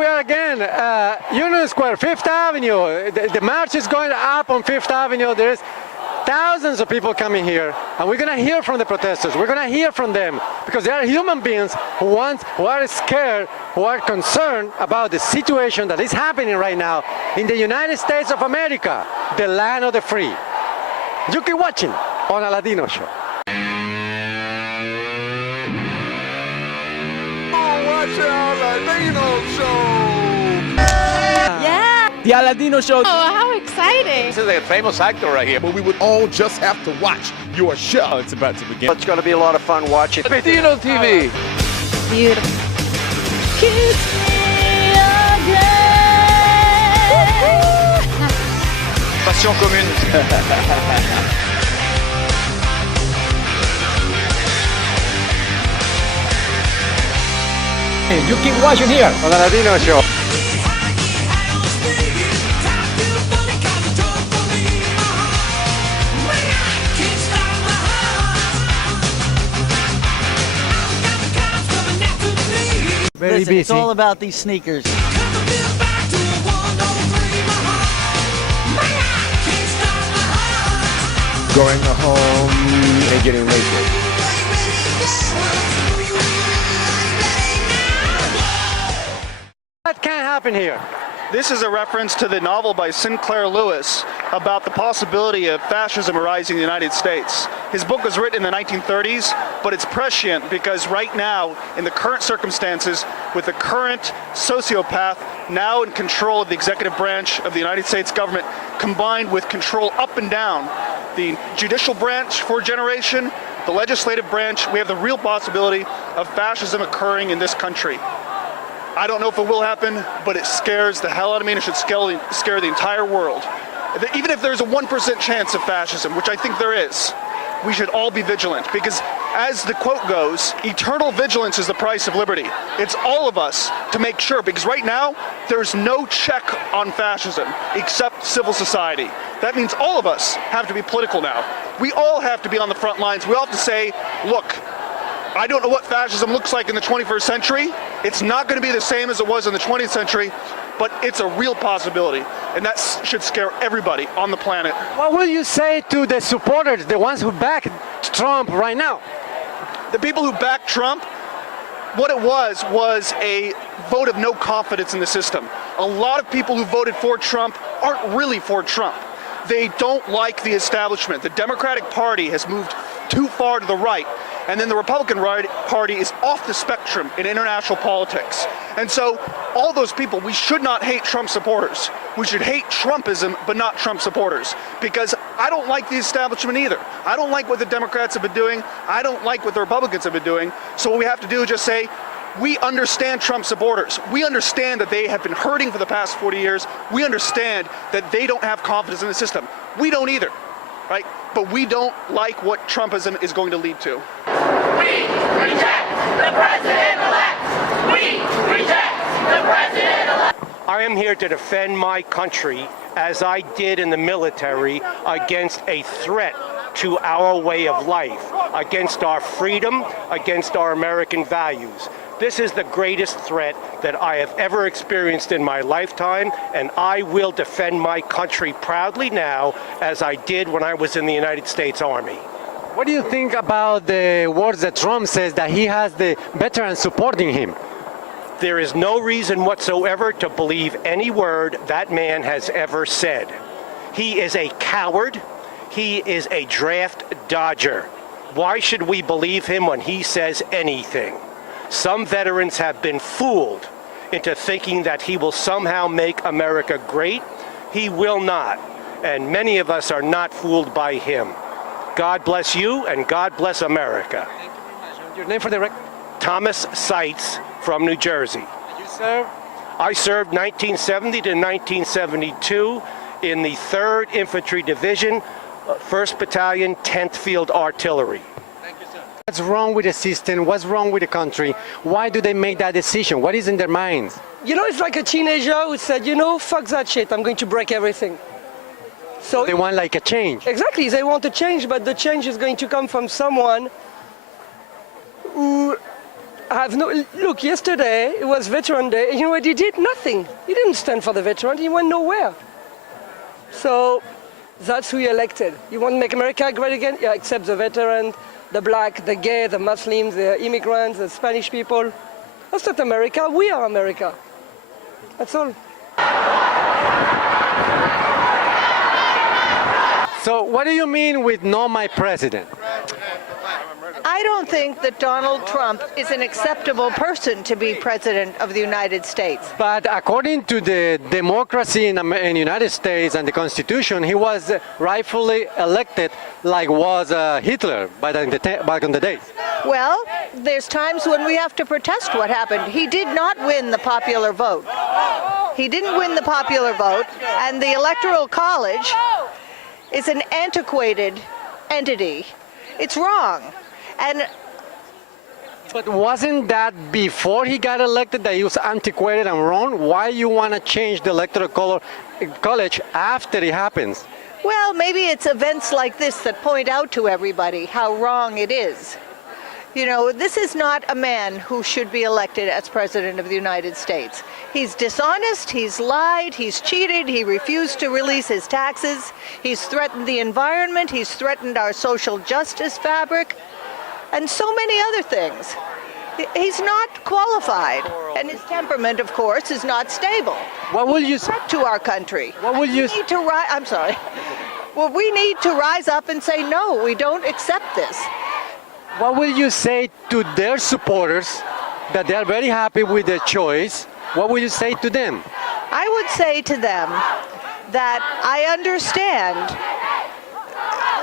We are again, Union Square, Fifth Avenue. The march is going up on Fifth Avenue. There's thousands of people coming here, and we're going to hear from the protesters. We're going to hear from them because they are human beings who are scared, who are concerned about the situation that is happening right now in the United States of America, the land of the free. You keep watching on ALADINO Show. Watch the ALADINO Show! Yeah! The ALADINO Show! Oh, how exciting! This is a famous actor right here. But we would all just have to watch your show. Oh, it's about to begin. It's going to be a lot of fun watching. ALADINO TV! Beautiful. Kiss me again. Passion commune. You keep watching here On ALADINO Show. Very Listen, busy. it's all about these sneakers. Going home and getting naked. What can happen here? This is a reference to the novel by Sinclair Lewis about the possibility of fascism arising in the United States. His book was written in the 1930s, but it's prescient because right now, in the current circumstances, with the current sociopath now in control of the executive branch of the United States government, combined with control up and down, the judicial branch for a generation, the legislative branch, we have the real possibility of fascism occurring in this country. I don't know if it will happen, but it scares the hell out of me, and it should scare the entire world. Even if there's a 1% chance of fascism, which I think there is, we should all be vigilant, because as the quote goes, eternal vigilance is the price of liberty. It's all of us to make sure, because right now, there's no check on fascism except civil society. That means all of us have to be political now. We all have to be on the front lines. We all have to say, look, I don't know what fascism looks like in the 21st century. It's not going to be the same as it was in the 20th century, but it's a real possibility, and that should scare everybody on the planet. What will you say to the supporters, the ones who back Trump right now? The people who back Trump, what it was a vote of no confidence in the system. A lot of people who voted for Trump aren't really for Trump. They don't like the establishment. The Democratic Party has moved too far to the right, and then the Republican Party is off the spectrum in international politics. And so all those people, we should not hate Trump supporters. We should hate Trumpism, but not Trump supporters, because I don't like the establishment either. I don't like what the Democrats have been doing. I don't like what the Republicans have been doing. So what we have to do is just say, we understand Trump supporters. We understand that they have been hurting for the past 40 years. We understand that they don't have confidence in the system. We don't either, right? But we don't like what Trumpism is going to lead to. We reject the president-elect. We reject the president-elect. I am here to defend my country, as I did in the military, against a threat to our way of life, against our freedom, against our American values. This is the greatest threat that I have ever experienced in my lifetime, and I will defend my country proudly now, as I did when I was in the United States Army. What do you think about the words that Trump says that he has the veterans supporting him? There is no reason whatsoever to believe any word that man has ever said. He is a coward. He is a draft dodger. Why should we believe him when he says anything? Some veterans have been fooled into thinking that he will somehow make America great. He will not. And many of us are not fooled by him. God bless you, and God bless America. Thank you very much. Your name for the record? Thomas Seitz from New Jersey. You serve? I served 1970 to 1972 in the 3rd Infantry Division, 1st Battalion, 10th Field Artillery. Thank you, sir. What's wrong with the system? What's wrong with the country? Why do they make that decision? What is in their minds? You know, it's like a teenager who said, you know, fuck that shit, I'm going to break everything. So They want like a change. exactly, they want a change, but the change is going to come from someone who I have no look. Yesterday it was Veteran Day. You know what he did? Nothing. He didn't stand for the veteran. He went nowhere. So that's who you elected. You want to make America great again? Yeah, except the veteran, the black, the gay, the Muslims, the immigrants, the Spanish people. That's not America. We are America. That's all. So what do you mean with not my president? I don't think that Donald Trump is an acceptable person to be president of the United States. But according to the democracy in the United States and the Constitution, he was rightfully elected like was Hitler back in the days. Well, there's times when we have to protest what happened. He did not win the popular vote. He didn't win the popular vote, and the Electoral College is an antiquated entity. It's wrong. But wasn't that before he got elected that he was antiquated and wrong? Why you want to change the Electoral College after it happens? Well, maybe it's events like this that point out to everybody how wrong it is. You know, this is not a man who should be elected as President of the United States. He's dishonest, he's lied, he's cheated, he refused to release his taxes, he's threatened the environment, he's threatened our social justice fabric, and so many other things. He's not qualified, and his temperament, of course, is not stable. What will you say to our country? What will you? I'm sorry. Well, we need to rise up and say no. We don't accept this. What will you say to their supporters that they are very happy with their choice? What will you say to them? I would say to them that I understand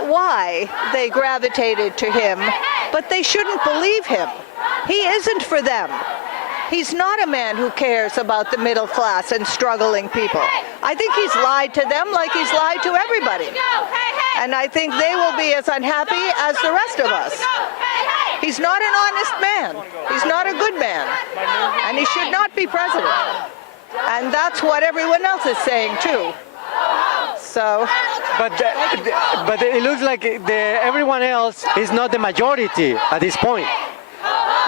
why they gravitated to him, but they shouldn't believe him. He isn't for them. He's not a man who cares about the middle class and struggling people. I think he's lied to them like he's lied to everybody. And I think they will be as unhappy as the rest of us. He's not an honest man. He's not a good man. And he should not be president. And that's what everyone else is saying too. So. But it looks like everyone else is not the majority at this point.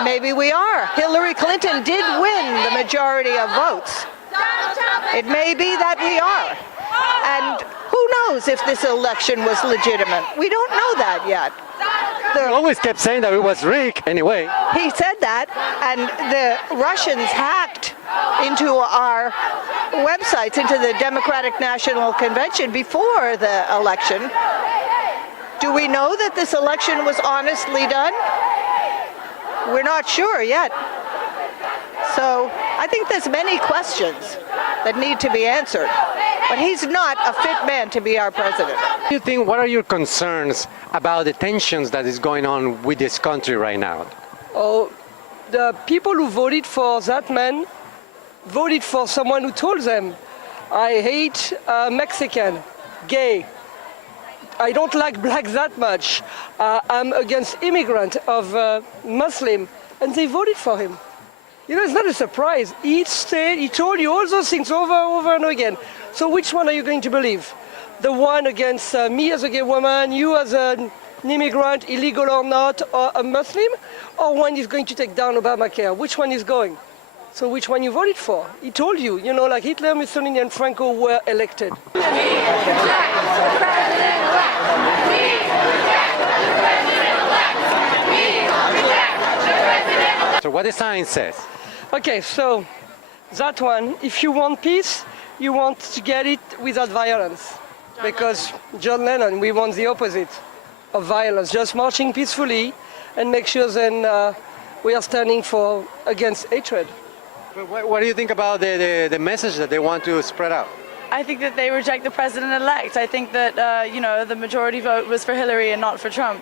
Maybe we are. Hillary Clinton did win the majority of votes. It may be that we are. And who knows if this election was legitimate? We don't know that yet. They always kept saying that it was rigged anyway. He said that, and the Russians hacked into our websites, into the Democratic National Convention before the election. Do we know that this election was honestly done? We're not sure yet. So I think there's many questions that need to be answered. But he's not a fit man to be our president. What do you think, what are your concerns about the tensions that is going on with this country right now? Oh, the people who voted for that man voted for someone who told them, I hate Mexican, gay. I don't like black that much. I'm against immigrant of Muslim, and they voted for him. You know, it's not a surprise. Each state, he told you all those things over and again. So which one are you going to believe? The one against me as a gay woman, you as an immigrant, illegal or not, or a Muslim, or one is going to take down Obamacare? Which one is going? So which one you voted for? He told you, you know, like Hitler, Mussolini, and Franco were elected. So what the sign says? Okay, so that one, if you want peace, you want to get it without violence. Because John Lennon, we want the opposite of violence, just marching peacefully and make sure then we are standing against hatred. What do you think about the message that they want to spread out? I think that they reject the president-elect. I think that, the majority vote was for Hillary and not for Trump.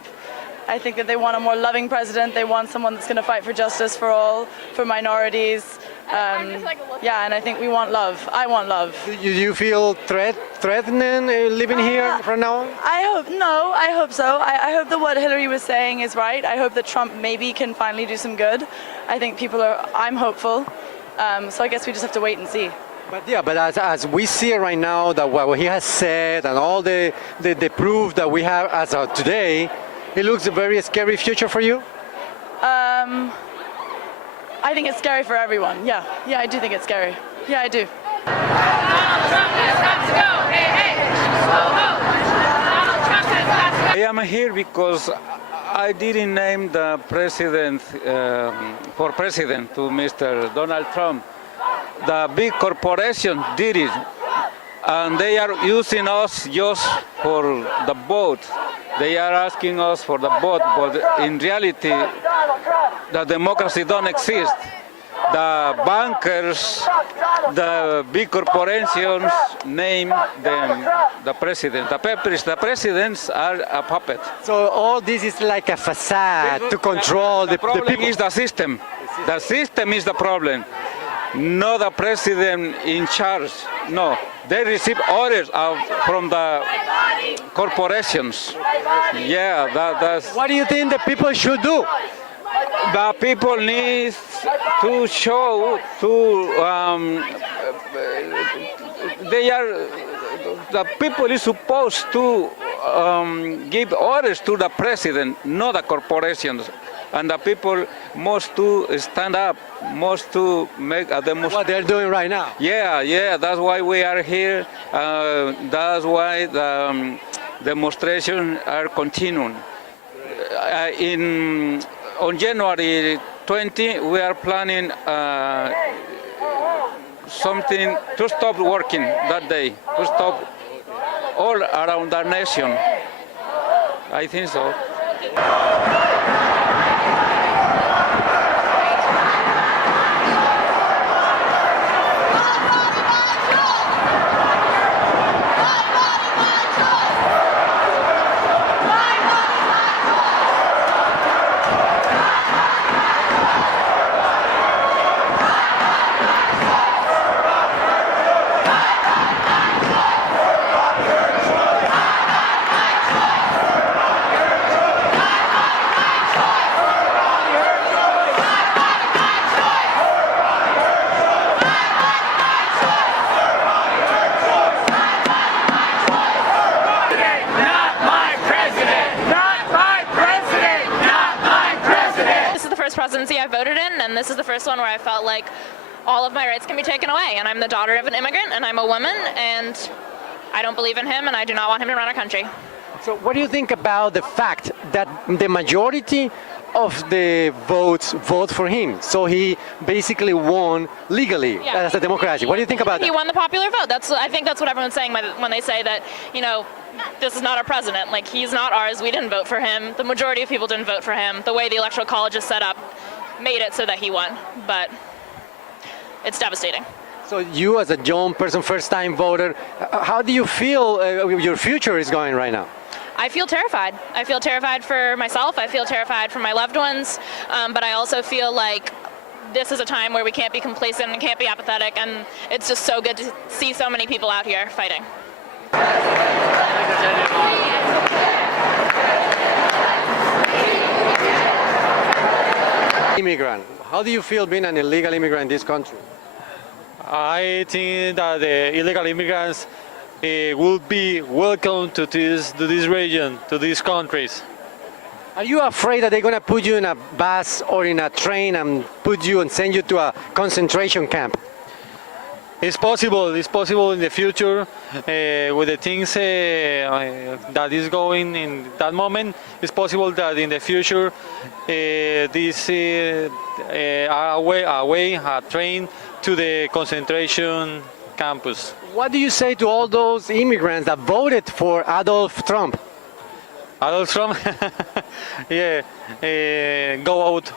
I think that they want a more loving president. They want someone that's going to fight for justice for all, for minorities. And I think we want love. I want love. Do you feel threatened living here from now on? I hope so. I hope that what Hillary was saying is right. I hope that Trump maybe can finally do some good. I think I'm hopeful. So I guess we just have to wait and see. But as we see it right now, that what he has said and all the proof that we have as of today, it looks a very scary future for you? I think it's scary for everyone. Yeah, I do think it's scary. Yeah, I do. I am here because I didn't name the president for president to Mr. Donald Trump. The big corporation did it, and they are using us just for the vote. They are asking us for the vote, but in reality, the democracy don't exist. The bankers, the big corporations name them the president. The presidents are a puppet. So all this is like a facade to control the problem people. is the system. The system is the problem. Not the president in charge. No, they receive orders from the corporations. Yeah, that's. What do you think the people should do? The people need to show the people is supposed to give orders to the president, not the corporations. And the people must to stand up, must to make a demonstration. What they're doing right now. Yeah, that's why we are here. That's why the demonstrations are continuing. On January 20, we are planning something to stop working that day, to stop all around our nation. I think so. Presidency I voted in, and this is the first one where I felt like all of my rights can be taken away, and I'm the daughter of an immigrant, and I'm a woman, and I don't believe in him, and I do not want him to run our country. So what do you think about the fact that the majority of the votes vote for him? So he basically won legally as a democracy. What do you think about that? He won the popular vote. I think that's what everyone's saying when they say that, you know, this is not our president. Like, he's not ours. We didn't vote for him. The majority of people didn't vote for him. The way the Electoral College is set up made it so that he won. But it's devastating. So you, as a young person, first-time voter, how do you feel your future is going right now? I feel terrified. I feel terrified for myself. I feel terrified for my loved ones. But I also feel like this is a time where we can't be complacent and can't be apathetic. And it's just so good to see so many people out here fighting. Immigrant. How do you feel being an illegal immigrant in this country? I think that the illegal immigrants will be welcome to this region, to these countries. Are you afraid that they're going to put you in a bus or in a train and put you and send you to a concentration camp? It's possible in the future with the things that is going in that moment. It's possible that in the future this a train to the concentration campus. What do you say to all those immigrants that voted for Adolf Trump? Adolf Trump? Yeah, go out.